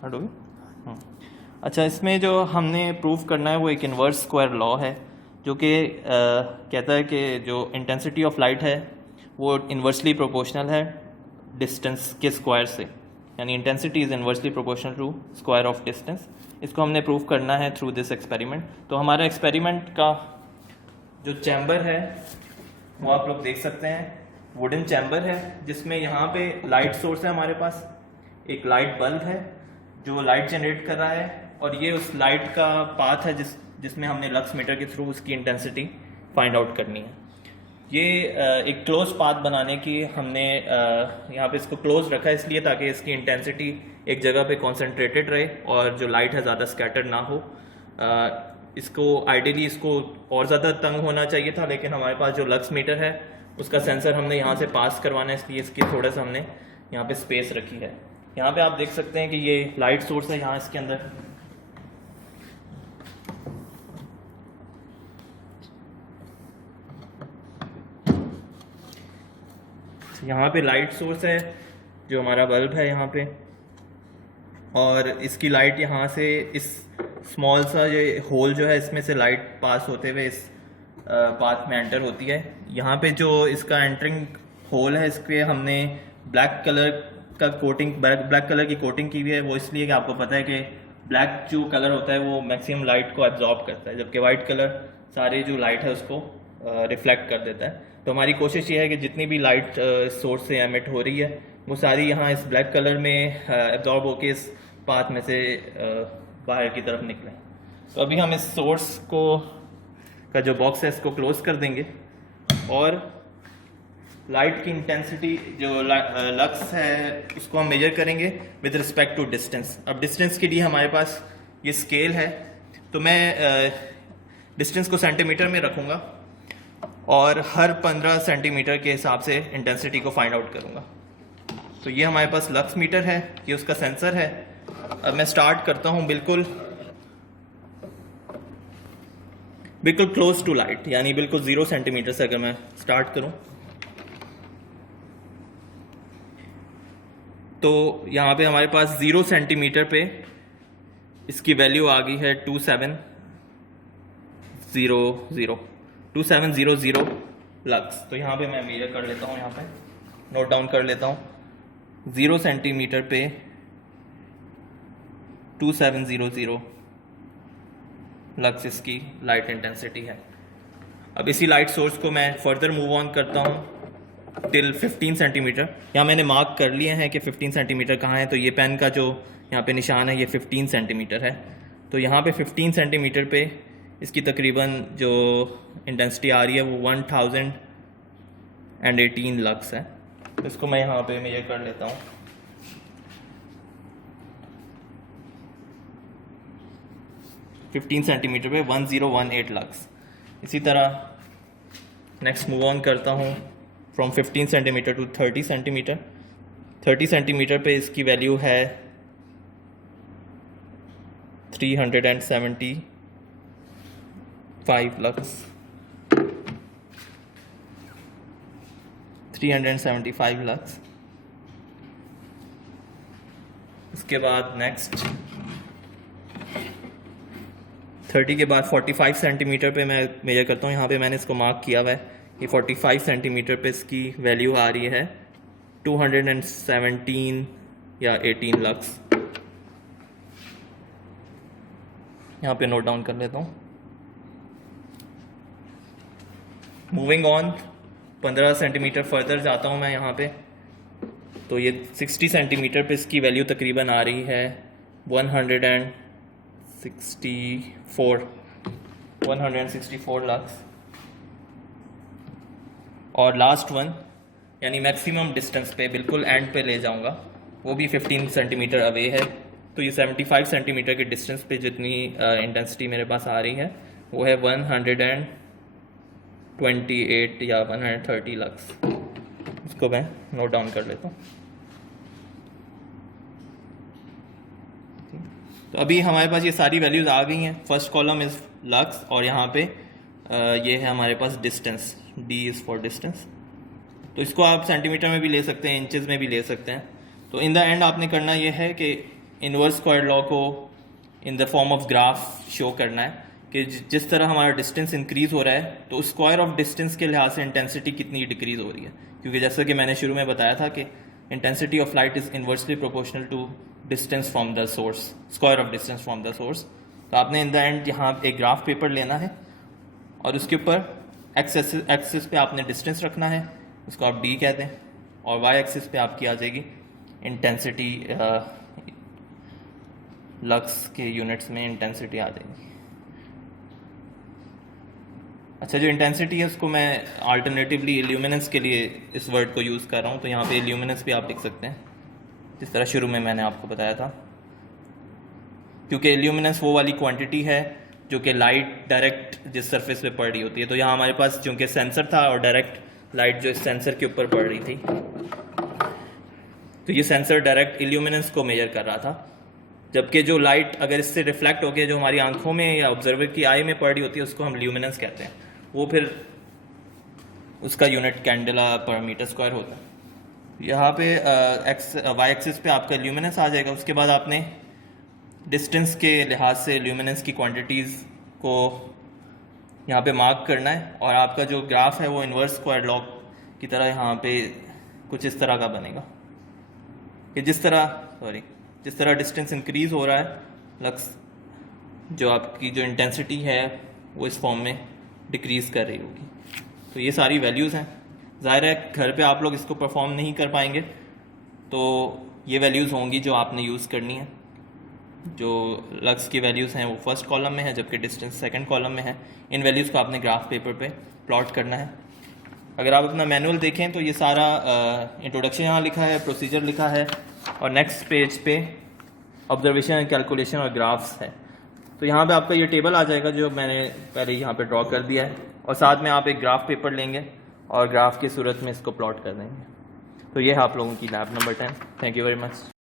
Start हो गई। अच्छा, इसमें जो हमने प्रूव करना है वो एक इन्वर्स स्क्वायर लॉ है, जो कि कहता है कि जो इंटेंसिटी ऑफ लाइट है वो इन्वर्सली प्रोपोर्शनल है डिस्टेंस के स्क्वायर से, यानी intensity is inversely proportional to square of distance. इसको हमने प्रूव करना है थ्रू दिस एक्सपेरिमेंट। तो हमारा एक्सपेरिमेंट का जो चैम्बर है वो आप लोग देख सकते हैं, वुडन चैम्बर है जिसमें यहाँ पे लाइट सोर्स है, हमारे पास एक लाइट बल्ब है जो लाइट जनरेट कर रहा है, और ये उस लाइट का पाथ है जिसमें हमने लक्स मीटर के थ्रू उसकी इंटेंसिटी फाइंड आउट करनी है। ये एक क्लोज पाथ बनाने की हमने यहाँ पे इसको क्लोज रखा है इसलिए ताकि इसकी इंटेंसिटी एक जगह पे कॉन्सेंट्रेटेड रहे और जो लाइट है ज़्यादा स्कैटर ना हो। इसको आइडियली इसको और ज़्यादा तंग होना चाहिए था, लेकिन हमारे पास जो लक्स मीटर है उसका सेंसर हमने यहाँ से पास करवाना है, इसलिए इसकी थोड़ा सा हमने यहाँ पे स्पेस रखी है। यहाँ पे आप देख सकते हैं कि ये लाइट सोर्स है यहाँ इसके अंदर। यहाँ पे लाइट सोर्स है जो हमारा बल्ब है यहाँ पे, और इसकी लाइट यहाँ से इस स्मॉल सा ये होल जो है इसमें से लाइट पास होते हुए इस पाथ में एंटर होती है। यहाँ पे जो इसका एंटरिंग होल है इसके हमने ब्लैक कलर का कोटिंग, ब्लैक कलर की कोटिंग की हुई है। वो इसलिए कि आपको पता है कि ब्लैक जो कलर होता है वो मैक्सिमम लाइट को एब्जॉर्ब करता है, जबकि वाइट कलर सारे जो लाइट है उसको रिफ्लेक्ट कर देता है। तो हमारी कोशिश ये है कि जितनी भी लाइट सोर्स से एमिट हो रही है वो सारी यहाँ इस ब्लैक कलर में एब्जॉर्ब होके इस पाथ में से बाहर की तरफ निकले। तो अभी हम इस सोर्स को का जो बॉक्स है इसको क्लोज कर देंगे और लाइट की इंटेंसिटी जो लक्स है उसको हम मेजर करेंगे विद रिस्पेक्ट टू डिस्टेंस। अब डिस्टेंस के लिए हमारे पास ये स्केल है, तो मैं डिस्टेंस को सेंटीमीटर में रखूँगा और हर 15 सेंटीमीटर के हिसाब से इंटेंसिटी को फाइंड आउट करूँगा। तो ये हमारे पास लक्स मीटर है, ये उसका सेंसर है। अब मैं स्टार्ट करता हूँ बिल्कुल क्लोज टू लाइट, यानी बिल्कुल 0 सेंटीमीटर से अगर मैं स्टार्ट करूँ तो यहाँ पे हमारे पास 0 सेंटीमीटर पे इसकी वैल्यू आ गई है 2700 लक्स। तो यहाँ पे मैं मेजर कर लेता हूँ, यहाँ पे नोट डाउन कर लेता हूँ। 0 सेंटीमीटर पे 2700 लक्स इसकी लाइट इंटेंसिटी है। अब इसी लाइट सोर्स को मैं फर्दर मूव ऑन करता हूँ टिल 15 सेंटीमीटर। यहाँ मैंने मार्क कर लिए हैं कि 15 सेंटीमीटर कहाँ है, तो ये पेन का जो यहाँ पे निशान है ये 15 सेंटीमीटर है। तो यहाँ पे 15 सेंटीमीटर पे इसकी तकरीबन जो इंटेंसिटी आ रही है वो 1018 लक्स है। तो इसको मैं यहाँ पे मेजर कर लेता हूँ। सेंटीमीटर पे 1018 लक्स। इसी तरह नेक्स्ट मूव ऑन करता हूँ from 15 centimetre to 30 centimetre. 30 centimetre पे इसकी वैल्यू है 375 लक्स। 375 लक्स। उसके बाद नेक्स्ट 30 के बाद 45 सेंटीमीटर पे मैं मेजर करता हूँ। यहाँ पे मैंने इसको मार्क किया हुआ है। ये 45 सेंटीमीटर पे इसकी वैल्यू आ रही है 217 या 18 लक्स। यहाँ पे नोट डाउन कर लेता हूँ। मूविंग ऑन 15 सेंटीमीटर फर्दर जाता हूँ मैं यहाँ पे, तो ये 60 सेंटीमीटर पे इसकी वैल्यू तकरीबन आ रही है 164 लक्स। और लास्ट वन यानी मैक्सिमम डिस्टेंस पे बिल्कुल एंड पे ले जाऊंगा, वो भी 15 सेंटीमीटर अवे है। तो ये 75 सेंटीमीटर के डिस्टेंस पे जितनी इंटेंसिटी मेरे पास आ रही है वो है 128 या 130 लक्स। इसको मैं नोट डाउन कर लेता हूँ। तो अभी हमारे पास ये सारी वैल्यूज़ आ गई हैं। फर्स्ट कॉलम इज़ लक्स और यहाँ पे ये है हमारे पास distance, D is for distance. तो इसको आप सेंटीमीटर में भी ले सकते हैं, इंचेस में भी ले सकते हैं। तो इन द एंड आपने करना ये है कि इन्वर्स स्क्वायर लॉ को in the form of graph show करना है कि जिस तरह हमारा डिस्टेंस इंक्रीज हो रहा है तो स्क्वायर ऑफ डिस्टेंस के लिहाज से इंटेंसिटी कितनी डिक्रीज हो रही है, क्योंकि जैसा कि मैंने शुरू में बताया था कि intensity of light is inversely proportional to distance from the source, square of distance from the source. तो आपने इन द एंड यहाँ एक ग्राफ पेपर लेना है और उसके ऊपर एक्सिस पे आपने डिस्टेंस रखना है, उसको आप डी कहते हैं, और वाई एक्सिस पे आपकी आ जाएगी इंटेंसिटी, लक्स के यूनिट्स में इंटेंसिटी आ जाएगी। अच्छा, जो इंटेंसिटी है उसको मैं अल्टरनेटिवली इल्यूमिनेंस के लिए इस वर्ड को यूज़ कर रहा हूँ, तो यहाँ पे इल्यूमिनेंस भी आप लिख सकते हैं जिस तरह शुरू में मैंने आपको बताया था, क्योंकि इल्यूमिनेंस वो वाली क्वांटिटी है जो कि लाइट डायरेक्ट जिस सरफेस पे पड़ रही होती है। तो यहाँ हमारे पास चूँकि सेंसर था और डायरेक्ट लाइट जो इस सेंसर के ऊपर पड़ रही थी, तो ये सेंसर डायरेक्ट इल्यूमिनेंस को मेजर कर रहा था, जबकि जो लाइट अगर इससे रिफ्लेक्ट होकर जो हमारी आंखों में या ऑब्जर्वर की आई में पड़ रही होती है उसको हम ल्यूमिनेंस कहते हैं। वो फिर उसका यूनिट कैंडेला पर मीटर स्क्वायर होता है। यहाँ पे वाई एक्सिस पे आपका ल्यूमिनेंस आ जाएगा। उसके बाद आपने डिस्टेंस के लिहाज से ल्यूमिनेंस की क्वांटिटीज़ को यहाँ पे मार्क करना है, और आपका जो ग्राफ है वो इन्वर्स स्क्वायर लॉ की तरह यहाँ पे कुछ इस तरह का बनेगा कि जिस तरह डिस्टेंस इंक्रीज हो रहा है, लक्स जो आपकी जो इंटेंसिटी है वो इस फॉर्म में डिक्रीज कर रही होगी। तो ये सारी वैल्यूज़ हैं। ज़ाहिर है घर पे आप लोग इसको परफॉर्म नहीं कर पाएंगे, तो ये वैल्यूज़ होंगी जो आपने यूज़ करनी है। जो लक्स की वैल्यूज़ हैं वो फर्स्ट कॉलम में है, जबकि डिस्टेंस सेकंड कॉलम में है। इन वैल्यूज़ को आपने ग्राफ पेपर पे प्लॉट करना है। अगर आप अपना मैनुअल देखें तो ये सारा इंट्रोडक्शन यहाँ लिखा है, प्रोसीजर लिखा है, और नेक्स्ट पेज पे ऑब्जर्वेशन, कैलकुलेशन और ग्राफ्स है। तो यहाँ पे आपका ये टेबल आ जाएगा जो मैंने पहले यहाँ पे ड्रॉ कर दिया है, और साथ में आप एक ग्राफ पेपर लेंगे और ग्राफ की सूरत में इसको प्लॉट कर देंगे। तो ये है आप लोगों की lab number 10। Thank you very much.